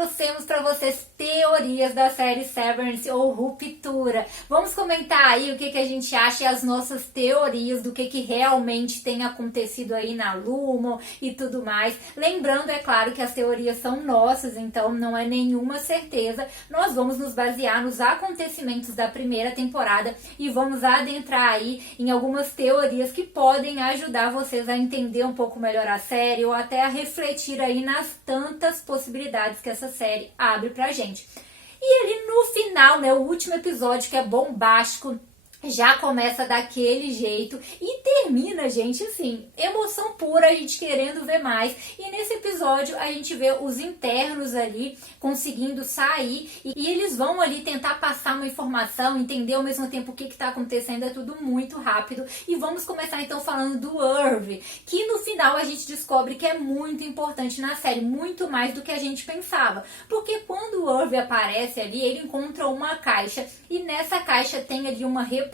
trouxemos para vocês teorias da série Severance ou Ruptura. Vamos comentar aí o que a gente acha e as nossas teorias do que realmente tem acontecido aí na Lumon e tudo mais. Lembrando, é claro, que as teorias são nossas, então não é nenhuma certeza. Nós vamos nos basear nos acontecimentos da primeira temporada e vamos adentrar aí em algumas teorias que podem ajudar vocês a entender um pouco melhor a série ou até a refletir aí nas tantas possibilidades que essa série abre pra gente. E ali no final, né, o último episódio, que é bombástico, já começa daquele jeito e termina, gente, assim, emoção pura, a gente querendo ver mais. E nesse episódio a gente vê os internos ali conseguindo sair e eles vão ali tentar passar uma informação, entender ao mesmo tempo o que está acontecendo, é tudo muito rápido. E vamos começar então falando do Irv, que no final a gente descobre que é muito importante na série, muito mais do que a gente pensava. Porque quando o Irv aparece ali, ele encontra uma caixa e nessa caixa tem ali uma reportagem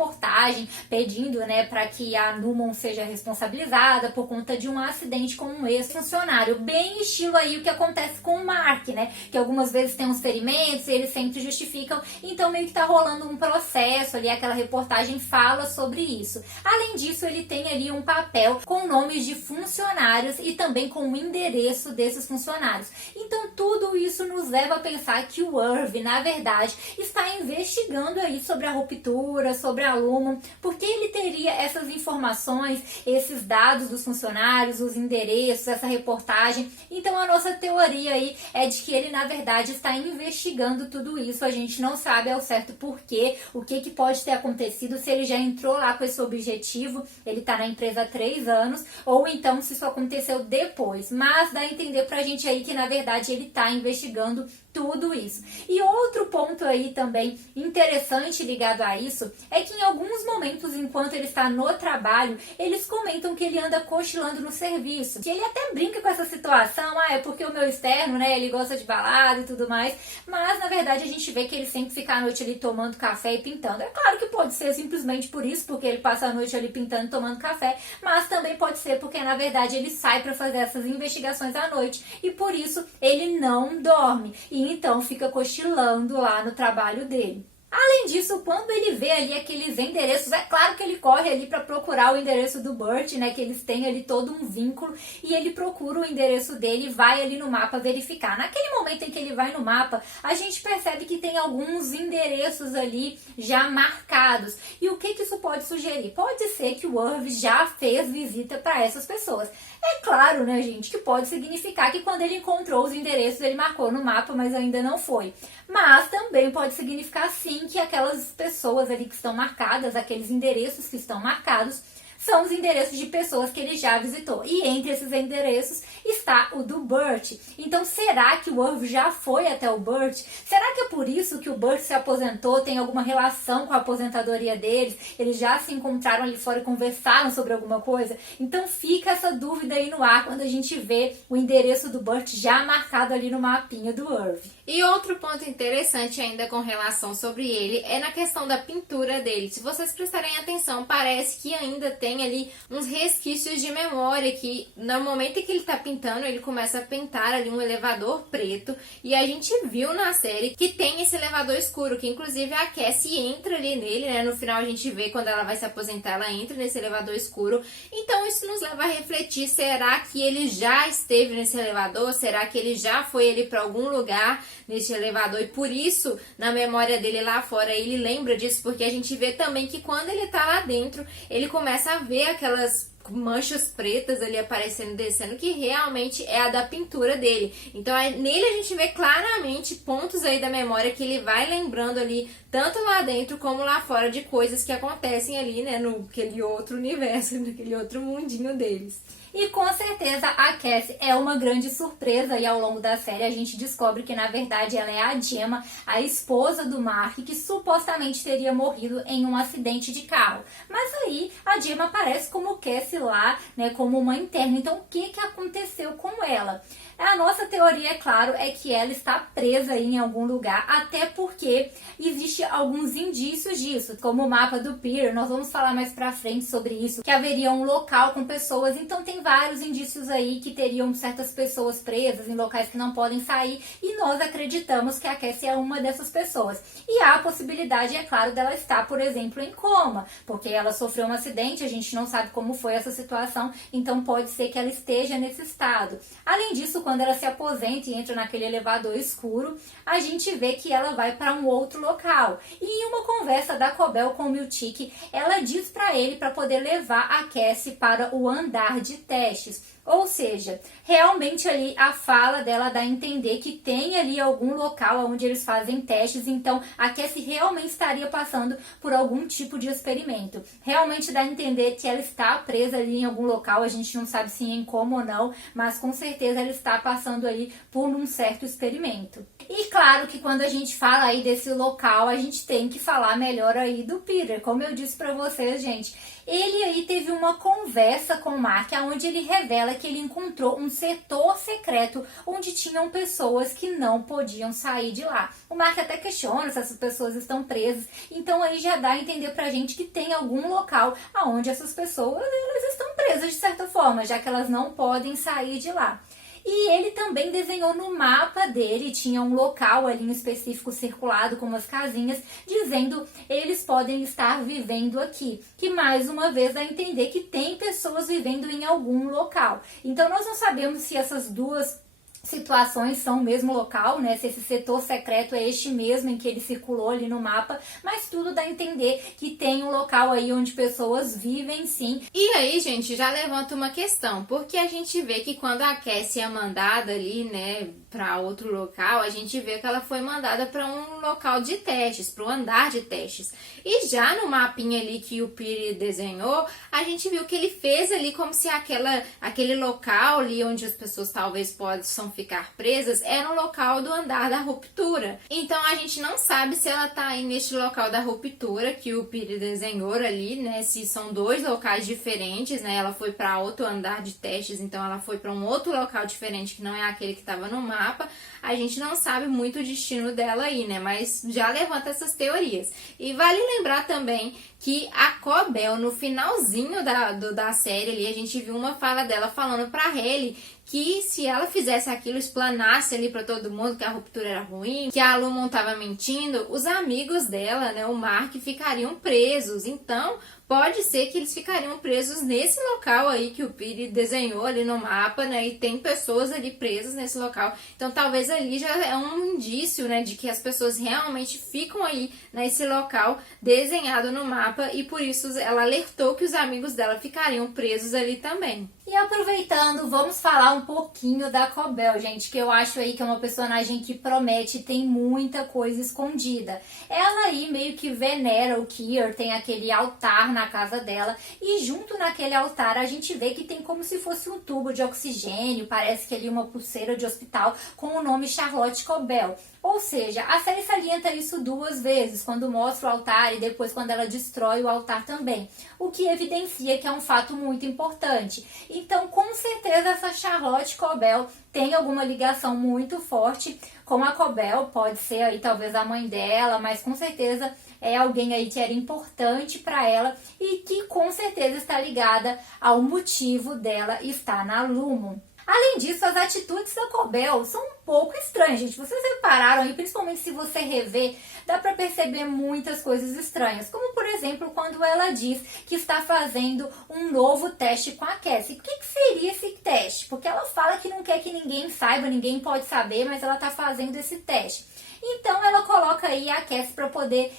pedindo, né, para que a Lumon seja responsabilizada por conta de um acidente com um ex-funcionário, bem estilo aí o que acontece com o Mark, né, que algumas vezes tem uns ferimentos e eles sempre justificam, então meio que tá rolando um processo ali, aquela reportagem fala sobre isso. Além disso, ele tem ali um papel com nomes de funcionários e também com o endereço desses funcionários. Então tudo isso nos leva a pensar que o Irv, na verdade, está investigando aí sobre a ruptura, sobre a Lumon, porque ele teria essas informações, esses dados dos funcionários, os endereços, essa reportagem. Então a nossa teoria aí é de que ele na verdade está investigando tudo isso. A gente não sabe ao certo porquê, o que pode ter acontecido, se ele já entrou lá com esse objetivo, ele tá na empresa há 3 anos, ou então se isso aconteceu depois. Mas dá a entender pra gente aí que na verdade ele tá investigando tudo isso. E outro ponto aí também interessante ligado a isso é que em alguns momentos, enquanto ele está no trabalho, eles comentam que ele anda cochilando no serviço. Que ele até brinca com essa situação, é porque o meu externo, né, ele gosta de balada e tudo mais, mas na verdade a gente vê que ele sempre fica à noite ali tomando café e pintando. É claro que pode ser simplesmente por isso, porque ele passa a noite ali pintando e tomando café, mas também pode ser porque na verdade ele sai para fazer essas investigações à noite e por isso ele não dorme. E então fica cochilando lá no trabalho dele. Além disso, quando ele vê ali aqueles endereços, é claro que ele corre ali para procurar o endereço do Burt, né, que eles têm ali todo um vínculo, e ele procura o endereço dele e vai ali no mapa verificar. Naquele momento em que ele vai no mapa, a gente percebe que tem alguns endereços ali já marcados. E o que isso pode sugerir? Pode ser que o Irv já fez visita para essas pessoas. É claro, né, gente, que pode significar que quando ele encontrou os endereços, ele marcou no mapa, mas ainda não foi. Mas também pode significar, sim, que aquelas pessoas ali que estão marcadas, aqueles endereços que estão marcados, são os endereços de pessoas que ele já visitou. E entre esses endereços está o do Burt. Então, será que o Irv já foi até o Burt? Será que é por isso que o Burt se aposentou? Tem alguma relação com a aposentadoria deles? Eles já se encontraram ali fora e conversaram sobre alguma coisa? Então, fica essa dúvida aí no ar quando a gente vê o endereço do Burt já marcado ali no mapinha do Irv. E outro ponto interessante ainda com relação sobre ele é na questão da pintura dele. Se vocês prestarem atenção, parece que ainda tem ali uns resquícios de memória, que no momento em que ele tá pintando, ele começa a pintar ali um elevador preto, e a gente viu na série que tem esse elevador escuro, que inclusive a Cassie entra ali nele, né? No final a gente vê quando ela vai se aposentar, ela entra nesse elevador escuro. Então isso nos leva a refletir, será que ele já esteve nesse elevador? Será que ele já foi ali para algum lugar nesse elevador e por isso na memória dele lá fora ele lembra disso? Porque a gente vê também que quando ele tá lá dentro, ele começa a ver aquelas manchas pretas ali aparecendo e descendo, que realmente é a da pintura dele. Então nele a gente vê claramente pontos aí da memória que ele vai lembrando ali, tanto lá dentro como lá fora, de coisas que acontecem ali, né, no aquele outro universo, naquele outro mundinho deles. E com certeza a Cassie é uma grande surpresa e ao longo da série a gente descobre que na verdade ela é a Gemma, a esposa do Mark, que supostamente teria morrido em um acidente de carro. Mas aí a Gemma aparece como Cassie lá, né, como uma interna. Então o que aconteceu com ela? A nossa teoria, é claro, é que ela está presa aí em algum lugar, até porque existe alguns indícios disso, como o mapa do Peter, nós vamos falar mais pra frente sobre isso, que haveria um local com pessoas, então tem vários indícios aí que teriam certas pessoas presas em locais que não podem sair, e nós acreditamos que a Cassie é uma dessas pessoas. E há a possibilidade, é claro, dela estar, por exemplo, em coma, porque ela sofreu um acidente, a gente não sabe como foi essa situação, então pode ser que ela esteja nesse estado. Além disso, quando ela se aposenta e entra naquele elevador escuro, a gente vê que ela vai para um outro local. E em uma conversa da Cobell com o Miltic, ela diz para ele para poder levar a Cassie para o andar de testes. Ou seja, realmente ali a fala dela dá a entender que tem ali algum local onde eles fazem testes, então a Cassie realmente estaria passando por algum tipo de experimento. Realmente dá a entender que ela está presa ali em algum local, a gente não sabe se em coma ou não, mas com certeza ela está passando ali por um certo experimento. E claro que quando a gente fala aí desse local, a gente tem que falar melhor aí do Peter. Como eu disse pra vocês, gente, ele aí teve uma conversa com o Mark, onde ele revela que ele encontrou um setor secreto onde tinham pessoas que não podiam sair de lá. O Mark até questiona se essas pessoas estão presas, então aí já dá a entender pra gente que tem algum local onde essas pessoas elas estão presas de certa forma, já que elas não podem sair de lá. E ele também desenhou no mapa dele, tinha um local ali em específico circulado com umas casinhas, dizendo eles podem estar vivendo aqui. Que mais uma vez dá a entender que tem pessoas vivendo em algum local. Então nós não sabemos se essas duas situações são o mesmo local, né? Se esse setor secreto é este mesmo em que ele circulou ali no mapa, mas tudo dá a entender que tem um local aí onde pessoas vivem sim. E aí, gente, já levanta uma questão, porque a gente vê que quando a Cassie é mandada ali, né, para outro local, a gente vê que ela foi mandada para um local de testes, para o andar de testes. E já no mapinha ali que o Piri desenhou, a gente viu que ele fez ali como se aquele local ali onde as pessoas talvez possam ficar presas era um local do andar da ruptura. Então a gente não sabe se ela tá aí neste local da ruptura que o Piri desenhou ali, né? Se são dois locais diferentes, né? Ela foi para outro andar de testes, então ela foi para um outro local diferente que não é aquele que estava no mapa. A gente não sabe muito o destino dela aí, né? Mas já levanta essas teorias. E vale lembrar também que a Cobell, no finalzinho da série ali, a gente viu uma fala dela falando pra Hayley que se ela fizesse aquilo, explanasse ali pra todo mundo que a ruptura era ruim, que a Lumon tava mentindo, os amigos dela, né, o Mark, ficariam presos. Então, pode ser que eles ficariam presos nesse local aí que o Piri desenhou ali no mapa, né, e tem pessoas ali presas nesse local. Então, talvez ali já é um indício, né, de que as pessoas realmente ficam aí nesse local desenhado no mapa e por isso ela alertou que os amigos dela ficariam presos ali também. E aproveitando, vamos falar um pouquinho da Cobell, gente, que eu acho aí que é uma personagem que promete e tem muita coisa escondida. Ela aí meio que venera o Kier, tem aquele altar na casa dela e junto naquele altar a gente vê que tem como se fosse um tubo de oxigênio, parece que ali uma pulseira de hospital com o nome Charlotte Cobell. Ou seja, a série salienta isso duas vezes, quando mostra o altar e depois quando ela destrói o altar também, o que evidencia que é um fato muito importante. Então, com certeza, essa Charlotte Cobell tem alguma ligação muito forte com a Cobell, pode ser aí talvez a mãe dela, mas com certeza é alguém aí que era importante para ela e que com certeza está ligada ao motivo dela estar na Lumon. Além disso, as atitudes da Cobell são um pouco estranhas, gente. Vocês repararam aí, principalmente se você rever, dá pra perceber muitas coisas estranhas. Como, por exemplo, quando ela diz que está fazendo um novo teste com a Cassie. O que seria esse teste? Porque ela fala que não quer que ninguém saiba, ninguém pode saber, mas ela tá fazendo esse teste. Então, ela coloca aí a Cassie para poder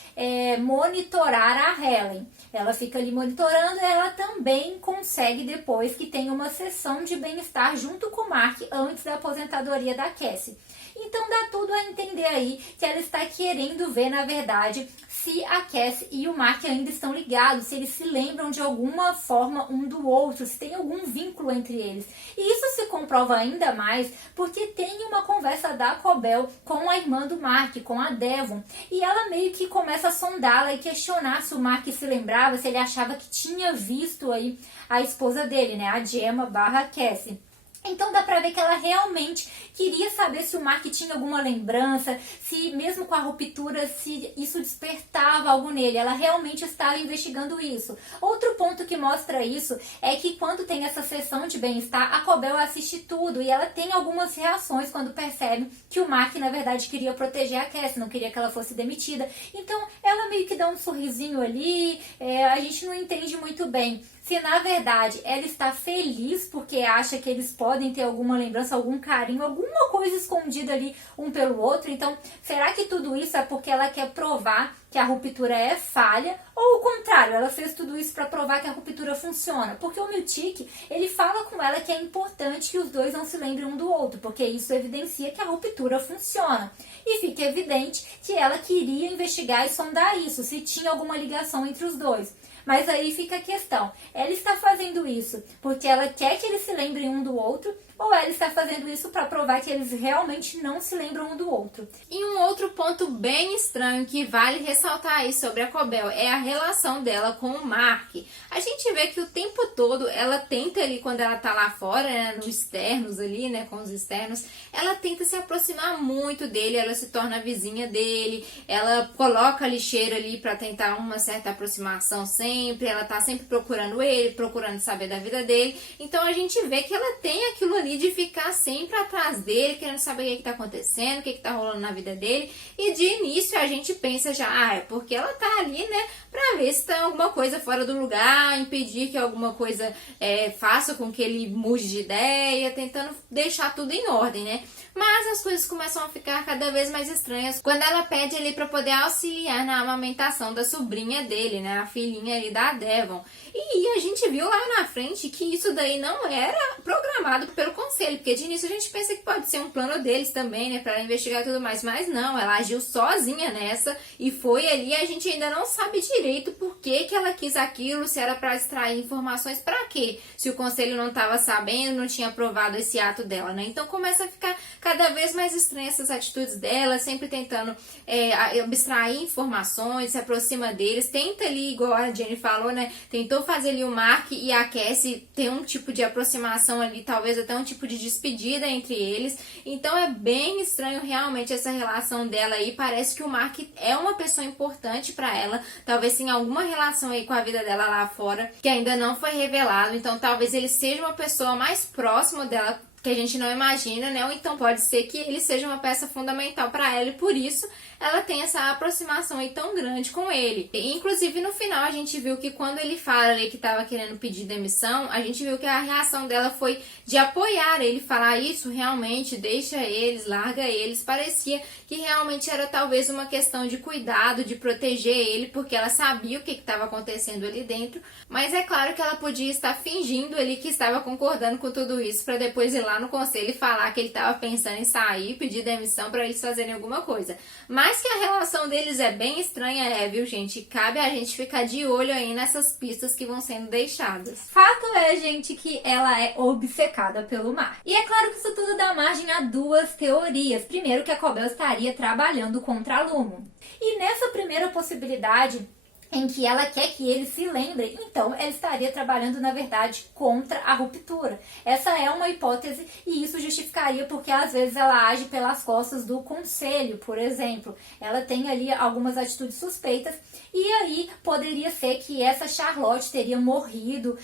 monitorar a Helen. Ela fica ali monitorando e ela também consegue depois que tem uma sessão de bem-estar junto com o Mark antes da aposentadoria da Cassie. Então dá tudo a entender aí que ela está querendo ver, na verdade, se a Cassie e o Mark ainda estão ligados, se eles se lembram de alguma forma um do outro, se tem algum vínculo entre eles. E isso se comprova ainda mais porque tem uma conversa da Cobell com a irmã do Mark, com a Devon. E ela meio que começa a sondá-la e questionar se o Mark se lembrava, se ele achava que tinha visto aí a esposa dele, né, a Gemma / Cassie. Então dá pra ver que ela realmente queria saber se o Mark tinha alguma lembrança, se mesmo com a ruptura, se isso despertava algo nele. Ela realmente estava investigando isso. Outro ponto que mostra isso é que quando tem essa sessão de bem-estar, a Cobell assiste tudo e ela tem algumas reações quando percebe que o Mark, na verdade, queria proteger a Cassie, não queria que ela fosse demitida. Então ela meio que dá um sorrisinho ali, a gente não entende muito bem se na verdade ela está feliz porque acha que eles podem ter alguma lembrança, algum carinho, alguma coisa escondida ali um pelo outro. Então, será que tudo isso é porque ela quer provar que a ruptura é falha? Ou o contrário, ela fez tudo isso para provar que a ruptura funciona? Porque o Miltic, ele fala com ela que é importante que os dois não se lembrem um do outro, porque isso evidencia que a ruptura funciona. E fica evidente que ela queria investigar e sondar isso, se tinha alguma ligação entre os dois. Mas aí fica a questão, ela está fazendo isso porque ela quer que eles se lembrem um do outro, ou ela está fazendo isso para provar que eles realmente não se lembram um do outro? E um outro ponto bem estranho que vale ressaltar aí sobre a Cobell é a relação dela com o Mark. A gente vê que o tempo todo ela tenta ali, quando ela tá lá fora, né, nos externos ali, né, com os externos, ela tenta se aproximar muito dele, ela se torna vizinha dele, ela coloca a lixeira ali para tentar uma certa aproximação sempre, ela tá sempre procurando ele, procurando saber da vida dele. Então a gente vê que ela tem aquilo ali de ficar sempre atrás dele, querendo saber o que tá acontecendo, o que tá rolando na vida dele. E de início a gente pensa já, é porque ela tá ali, né, pra ver se tem alguma coisa fora do lugar, impedir que alguma coisa faça com que ele mude de ideia, tentando deixar tudo em ordem, né? Mas as coisas começam a ficar cada vez mais estranhas quando ela pede ali pra poder auxiliar na amamentação da sobrinha dele, né, a filhinha ali da Devon. E a gente viu lá na frente que isso daí não era programado pelo conselho, porque de início a gente pensa que pode ser um plano deles também, né, para investigar tudo mais, mas não, ela agiu sozinha nessa e foi ali, a gente ainda não sabe direito por que ela quis aquilo, se era para extrair informações, para quê? Se o conselho não estava sabendo, não tinha aprovado esse ato dela, né? Então começa a ficar cada vez mais estranha essas atitudes dela, sempre tentando abstrair informações, se aproxima deles, tenta ali, igual a Jenny falou, né, tentou fazer ali o Mark e a Cassie ter um tipo de aproximação ali, talvez até um tipo de despedida entre eles. Então é bem estranho realmente essa relação dela aí. Parece que o Mark é uma pessoa importante pra ela, talvez tenha alguma relação aí com a vida dela lá fora que ainda não foi revelado. Então talvez ele seja uma pessoa mais próxima dela que a gente não imagina, né? Ou então pode ser que ele seja uma peça fundamental para ela e por isso ela tem essa aproximação aí tão grande com ele. E, inclusive no final a gente viu que quando ele fala ali que estava querendo pedir demissão, a gente viu que a reação dela foi de apoiar ele, falar isso realmente, deixa eles, larga eles. Parecia que realmente era talvez uma questão de cuidado, de proteger ele, porque ela sabia o que estava acontecendo ali dentro, mas é claro que ela podia estar fingindo ali que estava concordando com tudo isso para depois ir lá no conselho e falar que ele estava pensando em sair, pedir demissão para eles fazerem alguma coisa. Mas que a relação deles é bem estranha, viu, gente? Cabe a gente ficar de olho aí nessas pistas que vão sendo deixadas. Fato é, gente, que ela é obcecada pelo Mark. E é claro que isso tudo dá margem a duas teorias. Primeiro, que a Cobell estaria trabalhando contra a Lumon. E nessa primeira possibilidade, em que ela quer que ele se lembre, então ela estaria trabalhando, na verdade, contra a ruptura. Essa é uma hipótese e isso justificaria porque às vezes ela age pelas costas do conselho, por exemplo. Ela tem ali algumas atitudes suspeitas e aí poderia ser que essa Charlotte teria morrido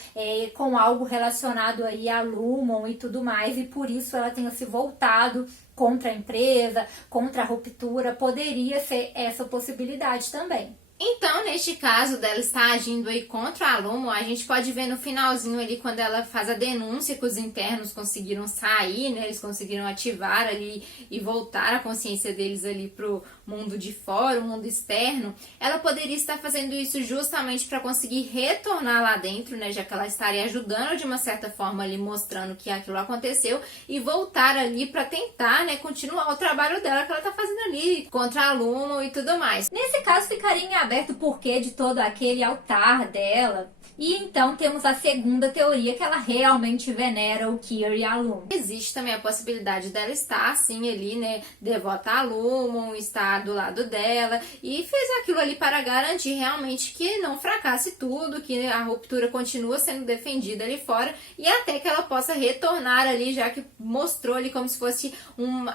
com algo relacionado aí a Lumon e tudo mais, e por isso ela tenha se voltado contra a empresa, contra a ruptura. Poderia ser essa possibilidade também. Então, neste caso dela estar agindo aí contra a Lumon, a gente pode ver no finalzinho ali, quando ela faz a denúncia que os internos conseguiram sair, né? Eles conseguiram ativar ali e voltar a consciência deles ali pro mundo de fora, o mundo externo. Ela poderia estar fazendo isso justamente para conseguir retornar lá dentro, né? Já que ela estaria ajudando de uma certa forma ali, mostrando que aquilo aconteceu, e voltar ali para tentar, né, continuar o trabalho dela que ela tá fazendo ali contra a Lumon e tudo mais. Nesse caso, ficaria em aberto o porquê de todo aquele altar dela E então temos a segunda teoria, que ela realmente venera o Kier e a Lumon. Existe também a possibilidade dela estar assim ali, né, devota a Lumon, estar do lado dela e fez aquilo ali para garantir realmente que não fracasse tudo, que a ruptura continua sendo defendida ali fora e até que ela possa retornar ali, já que mostrou ali como se fosse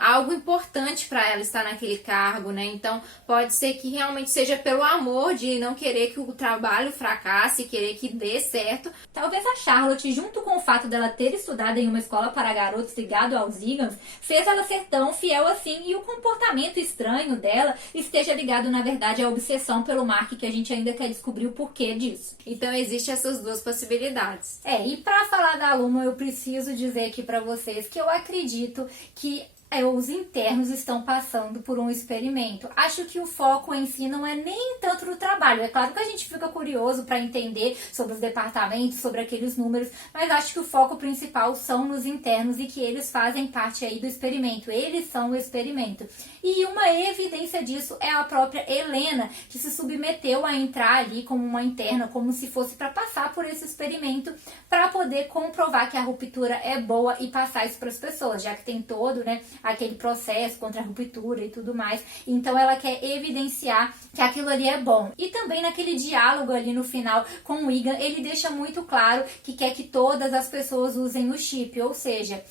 algo importante para ela estar naquele cargo, né? Então pode ser que realmente seja pelo amor de não querer que o trabalho fracasse, querer que dê certo. Talvez a Charlotte, junto com o fato dela ter estudado em uma escola para garotos ligado aos Egans, fez ela ser tão fiel assim, e o comportamento estranho dela esteja ligado, na verdade, à obsessão pelo Mark, que a gente ainda quer descobrir o porquê disso. Então existem essas duas possibilidades. E pra falar da Lumon, eu preciso dizer aqui pra vocês que eu acredito que os internos estão passando por um experimento. Acho que o foco em si não é nem tanto no trabalho. É claro que a gente fica curioso para entender sobre os departamentos, sobre aqueles números, mas acho que o foco principal são nos internos e que eles fazem parte aí do experimento. Eles são o experimento. E uma evidência disso é a própria Helena, que se submeteu a entrar ali como uma interna, como se fosse para passar por esse experimento, para poder comprovar que a ruptura é boa e passar isso para as pessoas, já que tem todo, né, aquele processo contra a ruptura e tudo mais. Então ela quer evidenciar que aquilo ali é bom. E também naquele diálogo ali no final com o Egan, ele deixa muito claro que quer que todas as pessoas usem o chip, ou seja,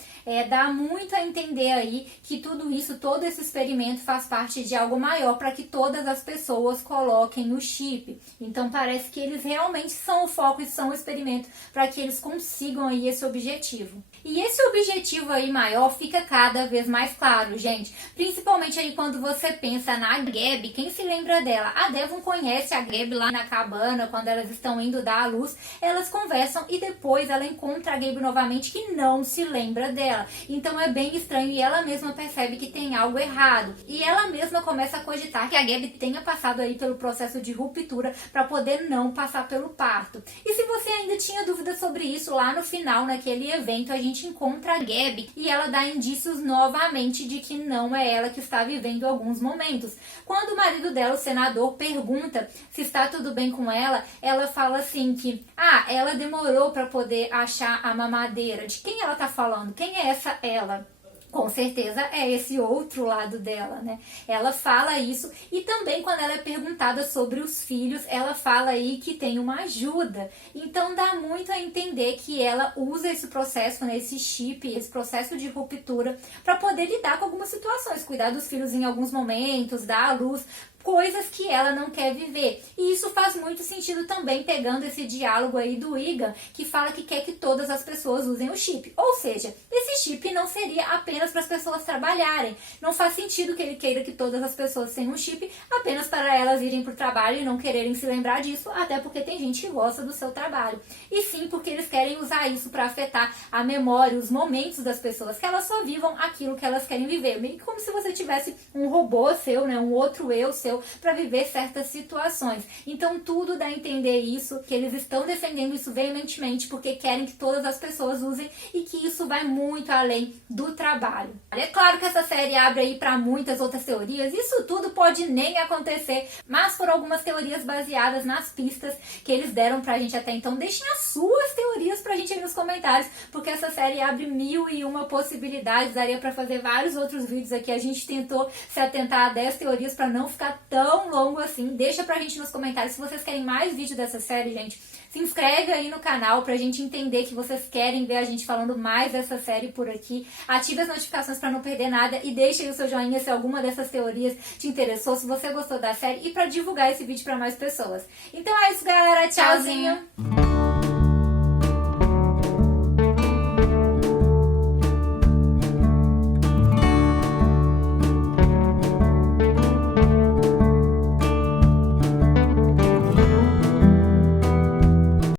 dá muito a entender aí que tudo isso, todo esse experimento faz parte de algo maior para que todas as pessoas coloquem o chip. Então parece que eles realmente são o foco e são o experimento para que eles consigam aí esse objetivo. E esse objetivo aí maior fica cada vez mais claro, gente. Principalmente aí quando você pensa na Gabi, quem se lembra dela? A Devon conhece a Gabi lá na cabana, quando elas estão indo dar a luz, elas conversam e depois ela encontra a Gabi novamente que não se lembra dela. Então é bem estranho e ela mesma percebe que tem algo errado. E ela mesma começa a cogitar que a Gabi tenha passado aí pelo processo de ruptura para poder não passar pelo parto. E se você ainda tinha dúvidas sobre isso, lá no final, naquele evento, a gente encontra a Gabi e ela dá indícios novamente de que não é ela que está vivendo alguns momentos. Quando o marido dela, o senador, pergunta se está tudo bem com ela, ela fala assim que ela demorou para poder achar a mamadeira. De quem ela tá falando? Quem é essa ela? Com certeza é esse outro lado dela, né? Ela fala isso e também quando ela é perguntada sobre os filhos, ela fala aí que tem uma ajuda. Então dá muito a entender que ela usa esse processo, né, esse chip, esse processo de ruptura para poder lidar com algumas situações, cuidar dos filhos em alguns momentos, dar à luz, coisas que ela não quer viver. E isso faz muito sentido também pegando esse diálogo aí do Egan, que fala que quer que todas as pessoas usem o chip. Ou seja, esse chip não seria apenas para as pessoas trabalharem. Não faz sentido que ele queira que todas as pessoas tenham um chip apenas para elas irem para o trabalho e não quererem se lembrar disso, até porque tem gente que gosta do seu trabalho. E sim porque eles querem usar isso para afetar a memória, os momentos das pessoas, que elas só vivam aquilo que elas querem viver. Meio que como se você tivesse um robô seu, né, um outro eu seu, para viver certas situações. Então tudo dá a entender isso, que eles estão defendendo isso veementemente porque querem que todas as pessoas usem e que isso vai muito além do trabalho. É claro que essa série abre aí para muitas outras teorias, isso tudo pode nem acontecer, mas por algumas teorias baseadas nas pistas que eles deram pra gente até então. Deixem as suas teorias pra gente aí nos comentários, porque essa série abre 1001 possibilidades, daria pra fazer vários outros vídeos aqui. A gente tentou se atentar a 10 teorias pra não ficar tão longo assim. Deixa pra gente nos comentários se vocês querem mais vídeo dessa série, gente. Se inscreve aí no canal pra gente entender que vocês querem ver a gente falando mais dessa série por aqui. Ative as notificações pra não perder nada e deixe aí o seu joinha se alguma dessas teorias te interessou, se você gostou da série e pra divulgar esse vídeo pra mais pessoas. Então é isso, galera. Tchauzinho!